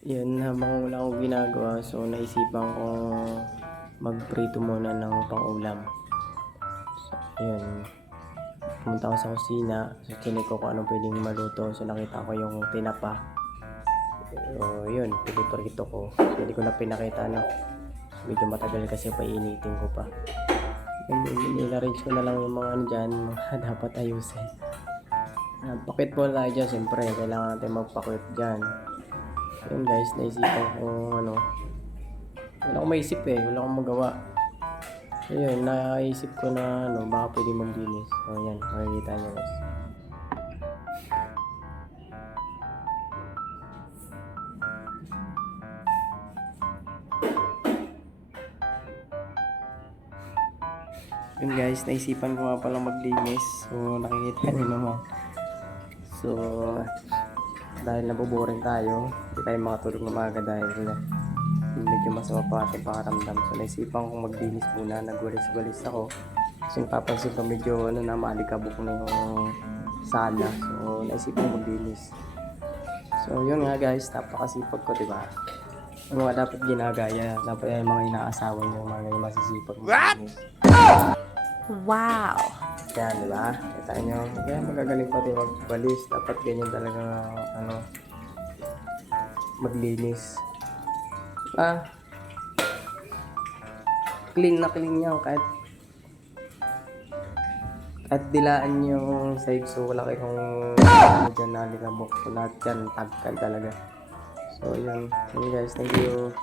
Yun, habang wala akong ginagawa, so naisipan ko magprito muna ng pang-ulam. So, yun. Pumunta ako sa kusina, so chinik ko kung anong pwedeng maluto. So nakita ko yung tinapa. So yun, piniprito ko. So, hindi ko na pinakita, no. Medyo matagal kasi painitin ko pa. Nilarrange ko na lang yung mga ano dyan, mga dapat ayusin. Pakit po tayo dyan, siyempre. Kailangan natin magpakit dyan. Yun guys, naisipan ko ano. Wala akong maisip wala akong magawa. So yun, naisip ko na ano, baka pwede maglinis. So yan, makikita nyo guys. Yun guys, naisipan ko nga palang maglinis. So nakikita nyo naman. So dahil naboboring tayo, hindi tayo makatulog na maaga dahil medyo masama pa ating pakaramdam. So naisipan kong maglinis muna, nagwalis-walis ako. Kasi papansin ko medyo ano na, maalikabok na yung sala. So naisipan kong maglinis. So yun nga guys, napakasipag ko, diba? Yung mga dapat ginagaya, dapat yung mga inaasawa nyo, mga ganyan masisipag maglinis. Wow! Yan, diba? Kita nyo, kaya magagaling pati magwalis. Dapat ganyan talaga, ano, maglinis. Diba? Clean na clean yan, kahit dilaan yung side, so wala kayong ano dyan, nalikabok. So lahat yan, tagkal talaga. So yan guys, thank you.